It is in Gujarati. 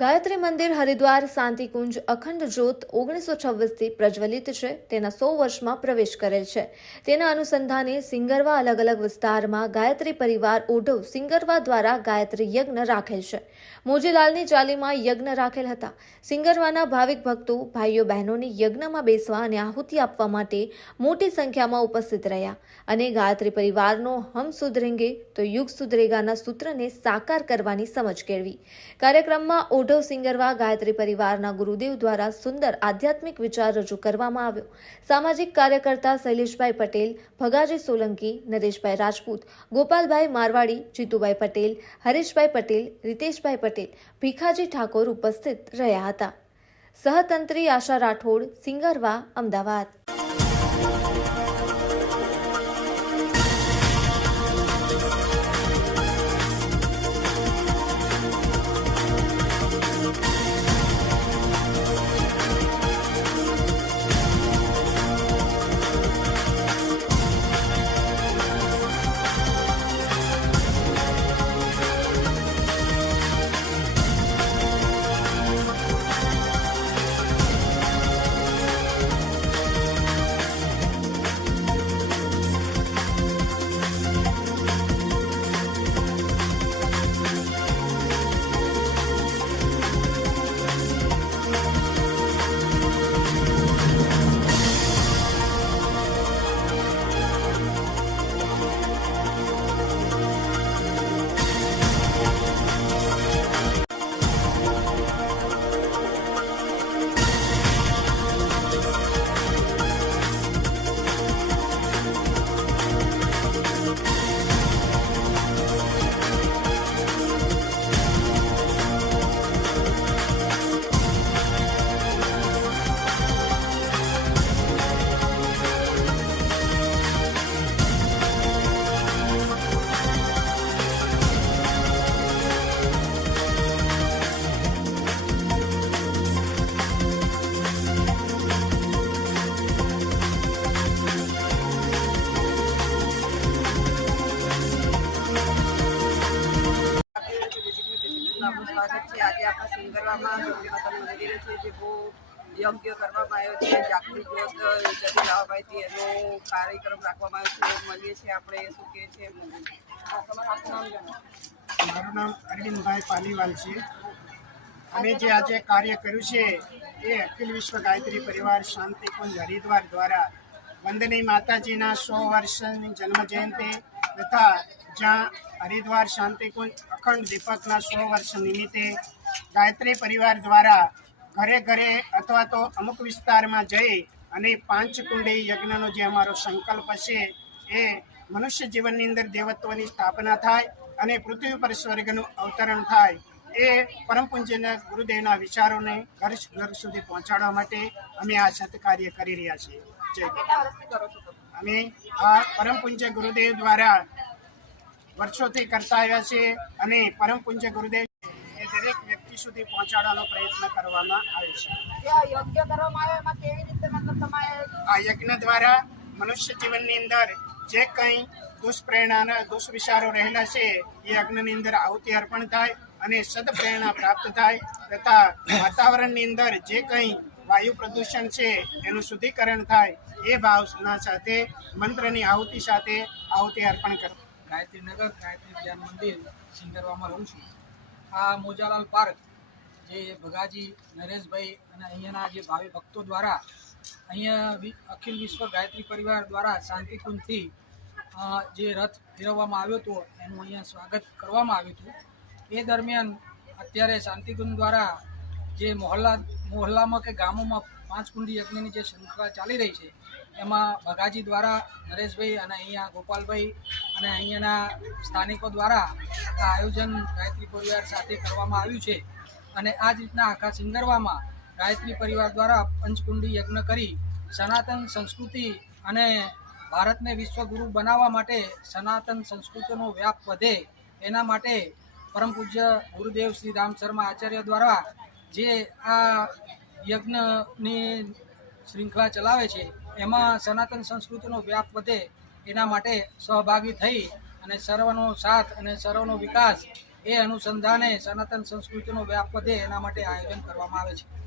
ગાયત્રી મંદિર હરિદ્વાર શાંતિકુંજ અખંડ જ્યોત 1926થી પ્રજ્વલિત છે. તેના 100 વર્ષમાં પ્રવેશ કરેલ છે. તેના અનુસંધાને સિંગરવા અલગ અલગ વિસ્તારમાં ગાયત્રી પરિવાર ઓઢવ સિંગરવા દ્વારા ગાયત્રી યજ્ઞ રાખેલ છે. મોજીલાલની ચાલીમાં યજ્ઞ રાખેલ હતા. સિંગરવાના ભાવિક ભક્તો ભાઈઓ બહેનોને યજ્ઞમાં બેસવા અને આહુતિ આપવા માટે મોટી સંખ્યામાં ઉપસ્થિત રહ્યા અને ગાયત્રી પરિવારનો હમ સુધરેંગે તો યુગ સુધરેગાના સૂત્રને સાકાર કરવાની સમજ કેળવી. કાર્યક્રમમાં ઓઢવ સિંગરવા ગાયત્રી પરિવારના ગુરુદેવ દ્વારા સુંદર આધ્યાત્મિક વિચાર રજૂ કરવામાં આવ્યો. સામાજિક કાર્યકર્તા શૈલેષભાઈ પટેલ, ભગાજી સોલંકી, નરેશભાઈ રાજપૂત, ગોપાલભાઈ મારવાડી, જીતુભાઈ પટેલ, હરેશભાઈ પટેલ, રીતેશભાઈ પટેલ, ભીખાજી ઠાકોર ઉપસ્થિત રહ્યા હતા. સહતંત્રી આશા રાઠોડ, સિંગરવા, અમદાવાદ. સ્વાગત છે. આજે આપણા સિંગરવામાં ગૌરી માતાનું મંદિર છે જે બહુ યજ્ઞ કરવામાં આવ્યો છે. જાગૃતિ જ્યોત જતી લાવાભાઈથી એનો કાર્યક્રમ રાખવામાં આવ્યો છે. મળીએ છીએ આપણે શું કહે છે. તમારું આખું નામ જણાવો. મારું નામ અરવિંદભાઈ પાલીવાલ છે. અમે જે આજે કાર્ય કર્યું છે એ અખિલ વિશ્વ ગાયત્રી પરિવાર શાંતિકુંજ હરિદ્વાર દ્વારા વંદની માતાજીના 100 વર્ષની જન્મ જયંતિ તથા જ્યાં હરિદ્વાર શાંતિકુંજ અખંડ દીપકના 100 વર્ષ નિમિત્તે ગાયત્રી પરિવાર દ્વારા ઘરે ઘરે અથવા તો અમુક વિસ્તારમાં જઈ અને 5 કુંડી યજ્ઞનો જે અમારો સંકલ્પ છે એ મનુષ્ય જીવનની અંદર દેવત્વની સ્થાપના થાય અને પૃથ્વી પર સ્વર્ગનું અવતરણ થાય એ પરમ પૂજ્યના ગુરુદેવના વિચારોને ઘર ઘર સુધી પહોંચાડવા માટે અમે આ સત્કાર્ય કરી રહ્યા છીએ. જય અમે આ પરમ પૂજ્ય ગુરુદેવ દ્વારા વર્ષોથી કરતા આવ્યા છે અને પરમ પૂજ્ય ગુરુદેવ એ દરેક વ્યક્તિ સુધી પહોંચાડવાનો પ્રયત્ન કરવામાં આવે છે. યજ્ઞ કરવામાં આવે એમાં કેવી રીતે મતલબ તમારે આ યજ્ઞ દ્વારા મનુષ્ય જીવનની અંદર જે કંઈ દુષ્પ્રેરણા દુષ્વિચારો રહેલા છે એ યજ્ઞની અંદર આહુતિ અર્પણ થાય અને સદપ્રેરણા પ્રાપ્ત થાય તથા વાતાવરણની અંદર જે કંઈ વાયુ પ્રદૂષણ છે એનું શુદ્ધિકરણ થાય એ ભાવના સાથે મંત્રની આહુતિ સાથે આહુતિ અર્પણ કરો. ગાયત્રીનગર ગાયત્રી ધ્યાન મંદિર સિંગરવામાં રહું છું. આ મોજાલાલ પાર્ક જે ભગાજી નરેશભાઈ અને અહીંયાના જે ભાવિ ભક્તો દ્વારા અહીંયા અખિલ વિશ્વ ગાયત્રી પરિવાર દ્વારા શાંતિકુંજથી જે રથ ફેરવવામાં આવ્યો હતો એનું અહીંયા સ્વાગત કરવામાં આવ્યું હતું. એ દરમિયાન અત્યારે શાંતિકુંજ દ્વારા જે મોહલ્લામાં કે ગામોમાં 5 કુંડી યજ્ઞની જે શૃંખલા ચાલી રહી છે એમાં ભગાજી દ્વારા નરેશભાઈ અને અહીંયા ગોપાલભાઈ અને અહીંયાના સ્થાનિકો દ્વારા આ આયોજન ગાયત્રી પરિવાર સાથે કરવામાં આવ્યું છે. અને આ જ રીતના આખા સિંગરવામાં ગાયત્રી પરિવાર દ્વારા પંચકુંડી યજ્ઞ કરી સનાતન સંસ્કૃતિ અને ભારતને વિશ્વગુરુ બનાવવા માટે સનાતન સંસ્કૃતિનો વ્યાપ વધે એના માટે પરમ પૂજ્ય ગુરુદેવ શ્રી રામ શર્મા આચાર્ય દ્વારા જે આ યજ્ઞની શ્રૃંખલા ચલાવે છે એમાં સનાતન સંસ્કૃતિનો વ્યાપ વધે એના માટે સહભાગી થઈ અને સર્વનો સાથ અને સર્વનો વિકાસ એ અનુસંધાને સનાતન સંસ્કૃતિનો વ્યાપ વધે એના માટે આયોજન કરવામાં આવે છે.